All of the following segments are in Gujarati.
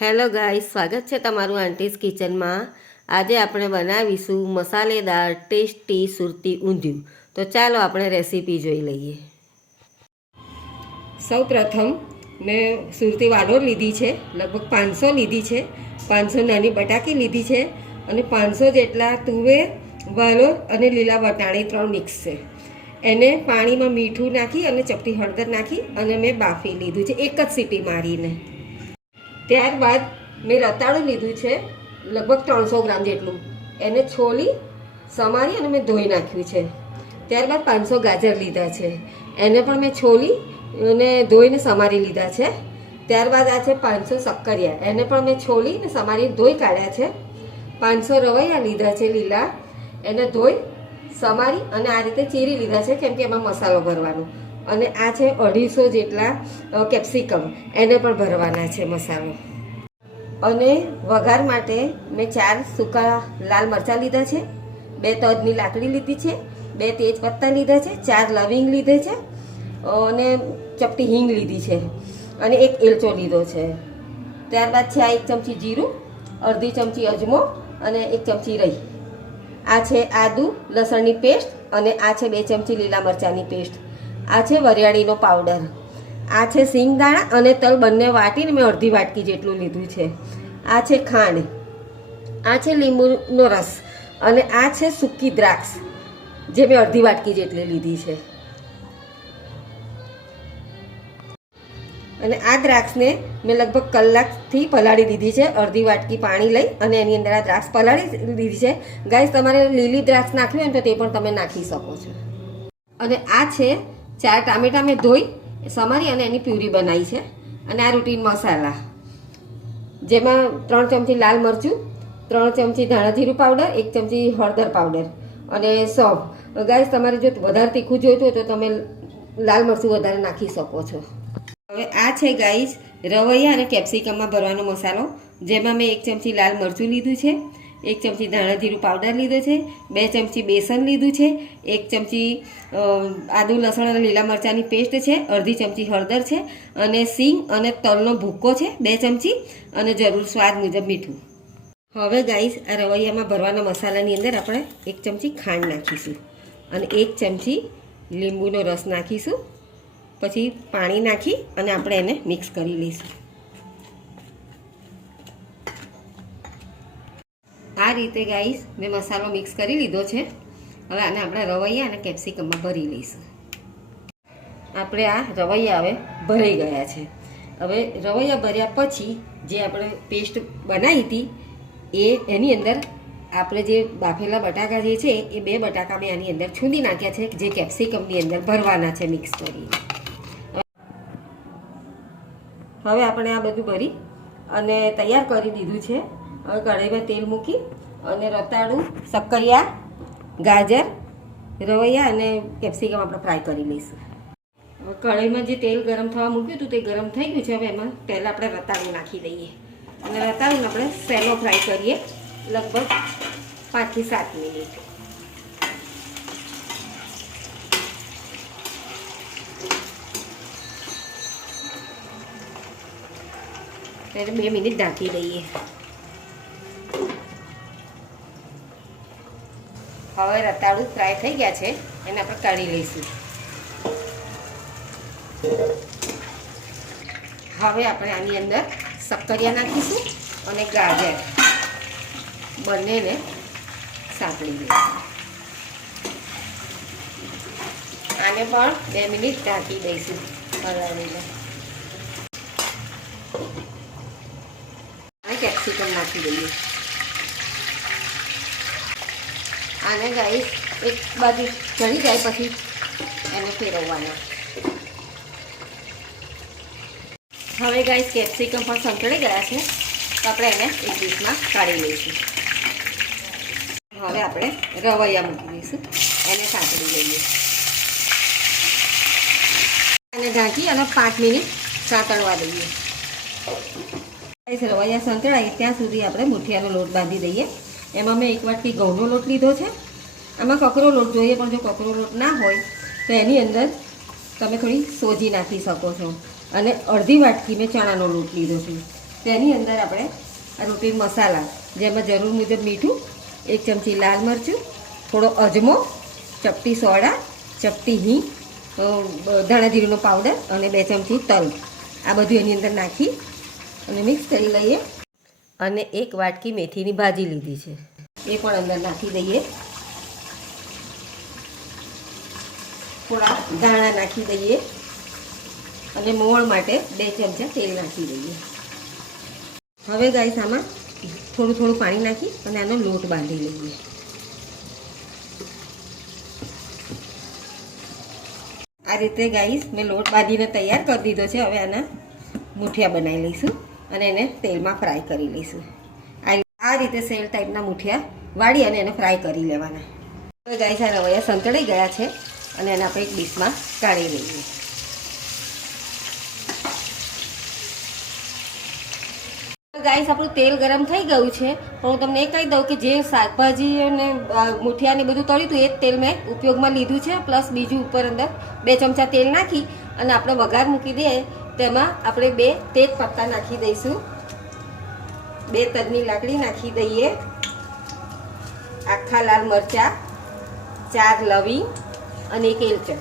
હેલો ગાય સ્વાગત છે તમારું આંટીસ કિચનમાં. આજે આપણે બનાવીશું મસાલેદાર, ટેસ્ટી સુરતી ઊંધિયું. તો ચાલો આપણે રેસીપી જોઈ લઈએ. સૌ પ્રથમ મેં સુરતી વાડોર લીધી છે, લગભગ પાંચસો લીધી છે, પાંચસો નાની બટાકી લીધી છે અને પાંચસો જેટલા તુવેર, વાલોર અને લીલા વટાણી ત્રણ મિક્સ છે. એને પાણીમાં મીઠું નાખી અને ચપટી હળદર નાખી અને મેં બાફી લીધું છે, એક જ સીટી મારીને. ત્યારબાદ મેં રતાળું લીધું છે, લગભગ ત્રણસો ગ્રામ જેટલું. એને છોલી, સમારી અને મેં ધોઈ નાખ્યું છે. ત્યારબાદ પાંચસો ગાજર લીધા છે. એને પણ મેં છોલી અને ધોઈને સમારી લીધા છે. ત્યારબાદ આ છે પાંચસો શક્કરિયા એને પણ મેં છોલી અને સમારી ધોઈ કાઢ્યા છે. પાંચસો રવૈયા લીધા છે લીલા. એને ધોઈ, સમારી અને આ રીતે ચીરી લીધા છે, કેમ કે એમાં મસાલો ભરવાનો. અને આ છે અઢીસો જેટલા કેપ્સિકમ. એને પણ ભરવાના છે મસાલો. અને વઘાર માટે મેં ચાર સૂકા લાલ મરચાં લીધા છે, બે તજની લાકડી લીધી છે, બે તેજ પત્તા લીધા છે, ચાર લવિંગ લીધે છે અને ચપટી હિંગ લીધી છે, અને એક એલચો લીધો છે. ત્યારબાદ છે આ એક ચમચી જીરું, અડધી ચમચી અજમો અને એક ચમચી રહી. આ છે આદુ લસણની પેસ્ટ અને આ છે બે ચમચી લીલા મરચાંની પેસ્ટ. આ છે વરિયાળીનો પાવડર આ છે સિંગદાણા અને તલ બંને વાટીને મેં અડધી વાટકી જેટલું લીધું છે. આ છે ખાંડ. આ છે લીંબુનો રસ. અને આ છે સૂકી દ્રાક્ષ, જે મેં અડધી વાટકી જેટલી લીધી છે. અને આ દ્રાક્ષને મેં લગભગ કલાકથી પલાળી દીધી છે. અડધી વાટકી પાણી લઈ અને એની અંદર આ દ્રાક્ષ પલાળી દીધી છે. ગાય તમારે લીલી દ્રાક્ષ નાખવી હોય તો તે પણ તમે નાખી શકો છો. અને આ છે ચાર ટામેટા મેં ધોઈ, સમારી અને એની પ્યુરી બનાવી છે. અને આ રૂટીન મસાલા. જેમાં ત્રણ ચમચી લાલ મરચું, ત્રણ ચમચી ધાણા જીરું પાવડર એક ચમચી હળદર પાવડર અને સોફ. ગાય તમારે જો વધારે તીખું જોઈતું હોય તો તમે લાલ મરચું વધારે નાખી શકો છો. હવે આ છે ગાઈસ રવૈયા અને કેપ્સિકમમાં ભરવાનો મસાલો, જેમાં મેં એક ચમચી લાલ મરચું લીધું છે. એક ચમચી ધાણા જીરું પાવડર લીધો છે, બે ચમચી બેસન લીધું છે, એક ચમચી આદુ, લસણ અને લીલા મરચાંની પેસ્ટ છે, અડધી ચમચી હળદર છે અને સિંગ અને તલનો ભૂક્કો છે, બે ચમચી અને જરૂર સ્વાદ મુજબ મીઠું. હવે ગાઈસ, આ રવૈયામાં ભરવાના મસાલાની અંદર આપણે એક ચમચી ખાંડ નાખીશું અને એક ચમચી લીંબુનો રસ નાખીશું. પછી પાણી નાખી અને આપણે એને મિક્સ કરી લઈશું. આ રીતે ગાઈસ મેં મસાલો મિક્સ કરી લીધો છે. હવે આને આપણે રવૈયા અને કેપ્સિકમમાં ભરી લઈશું. આપણે આ રવૈયા હવે ભરાઈ ગયા છે. હવે રવૈયા ભર્યા પછી જે આપણે પેસ્ટ બનાવી હતી, એ એની અંદર આપણે જે બાફેલા બટાકા જે છે, એ બે બટાકા મેં આની અંદર છૂંદી નાખ્યા છે, જે કેપ્સિકમની અંદર ભરવાના છે મિક્સ કરીને. હવે આપણે આ બધું ભરી અને તૈયાર કરી દીધું છે. હવે કઢાઈમાં તેલ મૂકી અને રતાળું શક્કરિયા ગાજર, રવૈયા અને કેપ્સિકમ આપણે ફ્રાય કરી લઈશું. હવે કઢાઈમાં જે તેલ ગરમ થવા મૂક્યું હતું તે ગરમ થઈ ગયું છે. હવે એમાં પહેલાં આપણે રતાળું નાખી દઈએ. અને રતાળું આપણે સેલો ફ્રાય કરીએ લગભગ પાંચથી સાત મિનિટ. બે મિનિટ ઢાંકી દઈએ. હવે રતાળું ફ્રાય થઈ ગયા છે, એને આપણે કાઢી લઈશું. હવે આપણે આની અંદર શક્કરિયા નાખીશું અને ગાજર. બંનેને સાંકળી દઈશું. આને પણ બે મિનિટ ઢાંકી દઈશું હલાવીને. કેપ્સિકમ નાખી દઈએ. આને ગાઈસ એક બાજુ ચડી જાય પછી એને ફેરવવાનો. હવે ગાઈસ કેપ્સિકમ પણ સંકળી ગયા છે, તો આપણે એને એક ડીશમાં કાઢી લઈશું. હવે આપણે રવૈયા મૂકી દઈશું, એને સાંકળી દઈએ અને ઢાંકી અને પાંચ મિનિટ સાંતળવા દઈએ. રવૈયા સંતળાય, ત્યાં સુધી આપણે મુઠિયાનો લોટ બાંધી દઈએ. એમાં મેં એક વાટકી ઘઉંનો લોટ લીધો છે. આમાં કકરો લોટ જોઈએ, પણ જો કકરો લોટ ના હોય, તો એની અંદર તમે થોડી સોજી નાખી શકો છો. અને અડધી વાટકી મેં ચણાનો લોટ લીધો છે. તેની અંદર આપણે આ રૂટીન મસાલા, જેમાં જરૂર મુજબ મીઠું, એક ચમચી લાલ મરચું, થોડો અજમો, ચપટી સોડા, ચપટી હિંગ ધાણા જીરુંનો પાવડર અને બે ચમચી તલ. આ બધું એની અંદર નાખી અને મિક્સ કરી લઈએ. અને એક વાટકી મેથીની ભાજી લીધી છે. એ પણ અંદર નાખી દઈએ. થોડા ધાણા નાખી દઈએ. અને મોણ માટે બે ચમચા તેલ નાખી દઈએ. હવે ગાઈસ આમાં થોડું થોડું પાણી નાખી અને આનો લોટ બાંધી લઈએ. આ રીતે ગાઈસ મેં લોટ બાંધીને તૈયાર કરી દીધો છે. હવે આના મુઠિયા બનાવી લઈશું. અને એને તેલમાં ફ્રાય કરી લઈશું. આ રીતે સેલ ટાઈપના મૂઠિયા વાળી અને એને ફ્રાય કરી લેવાના. હવે ગાય આ વયા સંતળાઈ ગયા છે અને એને આપણે એક ડીશમાં કાઢી લઈએ. ગાઈસ આપણું તેલ ગરમ થઈ ગયું છે પણ હું તમને એ કહી દઉં કે જે શાકભાજી અને મુઠિયાને બધું તળ્યું હતું એ જ તેલ મેં ઉપયોગમાં લીધું છે, પ્લસ બીજું ઉપર અંદર બે ચમચા તેલ નાખી અને આપણે વઘાર મૂકી દઈએ. તેમાં આપણે બે તેજ પત્તા નાખી દઈશું. બે તજની લાકડી નાખી દઈએ. આખા લાલ મરચા, ચાર લવિંગ અને એક એલચણ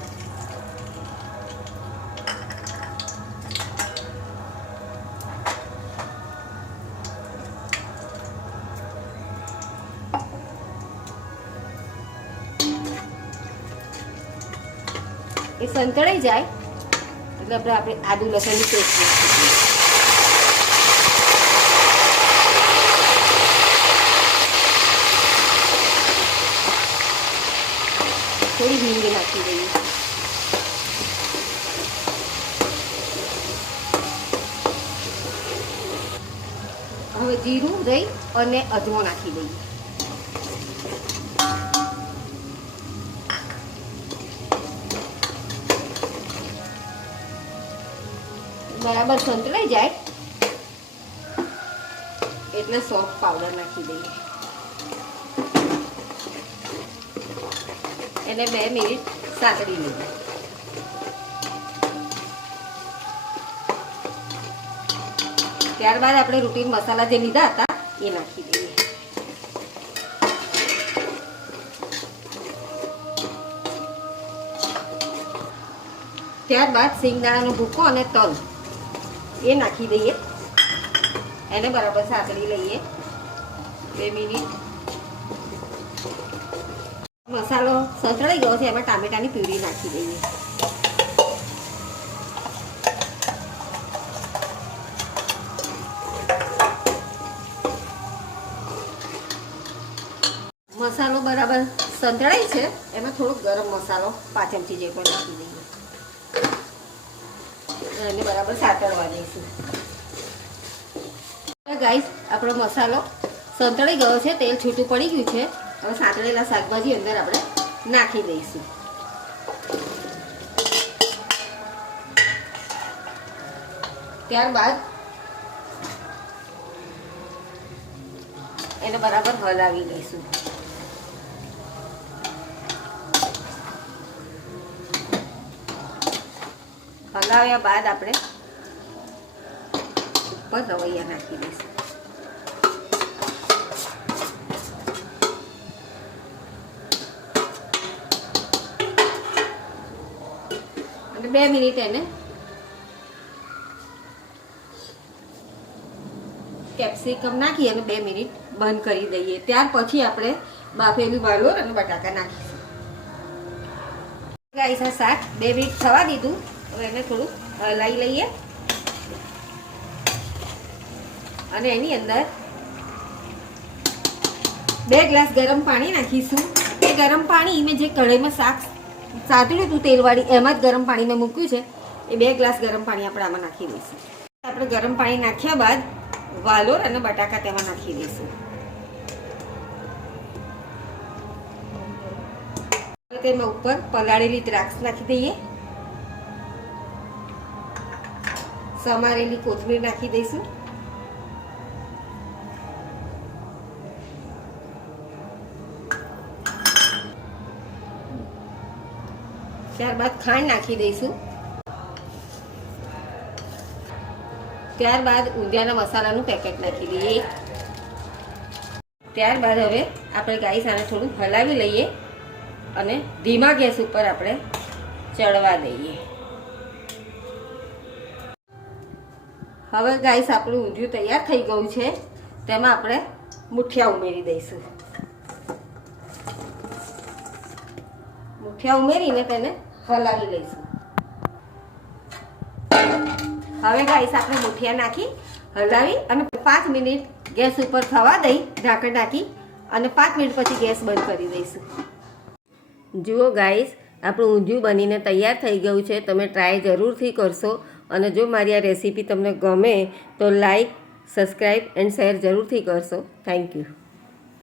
એ સંતળાઈ જાય એટલે આપણે આપણે આદુ લસણની પેસ્ટ નાખી દઈએ. થોડી હિંગ નાખી દઈએ હવે જીરું રહી અને અજમો નાખી દઈએ બરાબર સંતળાઈ જાય. એટલે સોફ્ટ પાવડર નાખી દઈએ. એને બે મિનિટ સાતડી લઈએ ત્યારબાદ આપણે રૂટીન મસાલા જે લીધા હતા, એ નાખી દઈએ. ત્યારબાદ સિંગદાણાનો ભૂકો અને તલ. એ નાખી દઈએ. એને બરાબર સાતળી લઈએ. બે મિનિટ. મસાલો સંતળાઈ ગયો છે, એમાં ટામેટાની પ્યુરી નાખી દઈએ. મસાલો બરાબર સંતળાય છે, એમાં થોડોક ગરમ મસાલો પાંચ ચમચી જેટલો નાખી દઈએ. એને બરાબર સાતળવા દઈશું ગાઈસ, આપણો મસાલો સંતળાઈ ગયો છે, તેલ છૂટું પડી ગયું છે. હવે સાતળેલા શાકભાજી અંદર આપણે નાખી દઈશું. ત્યારબાદ એને બરાબર હલાવી લઈશું હલાવ્યા બાદ આપણે ઉપર રવૈયા નાખી દઈશું. અને બે મિનિટ એને કેપ્સિકમ નાખી અને બે મિનિટ બંધ કરી દઈએ. ત્યાર પછી આપણે બાફેલું વાલોર અને બટાકા નાખીશું. ગાઈસા શાક બે મિનિટ થવા દીધું. હવે એને થોડું હલાવી લઈએ. અને એની અંદર બે ગ્લાસ ગરમ પાણી નાખીશું. એ ગરમ પાણી મેં જે કઢાઈમાં શાક સાતળ્યું હતું તેલવાળી, એમાં જ ગરમ પાણી મેં મૂક્યું છે. એ બે ગ્લાસ ગરમ પાણી આપણે આમાં નાખી દઈશું. આપણે ગરમ પાણી નાખ્યા બાદ વાલોર અને બટાકા તેમાં નાખી દઈશું. તેમાં ઉપર પલાળેલી દ્રાક્ષ નાખી દઈએ. સમારેલી કોથમીર નાખી દઈશું. ત્યારબાદ ખાંડ નાખી દઈશું. ત્યારબાદ ઊંધિયાના મસાલાનું પેકેટ નાખી દઈએ. ત્યારબાદ હવે આપણે ગાઈસ આને થોડું હલાવી લઈએ અને ધીમા ગેસ ઉપર આપણે ચડવા દઈએ. હવે ગાઈસ આપણું ઊંધિયું તૈયાર થઈ ગયું છે. તેમાં આપણે મુઠિયા ઉમેરી દઈશું. મુઠિયા ઉમેરીને તેને હલાવી લઈશું. હવે ગાઈસ આપણે મુઠિયા નાખી, હલાવી અને પાંચ મિનિટ ગેસ ઉપર થવા દઈ, ઢાંકણ નાખી અને પાંચ મિનિટ પછી ગેસ બંધ કરી દઈશું. જુઓ ગાઈસ આપણું ઊંધિયું બનીને તૈયાર થઈ ગયું છે. તમે ટ્રાય જરૂરથી કરશો. અને જો મારી આ રેસીપી તમને ગમે તો લાઈક, સબસ્ક્રાઈબ એન્ડ શેર જરૂરથી કરશો. Thank you.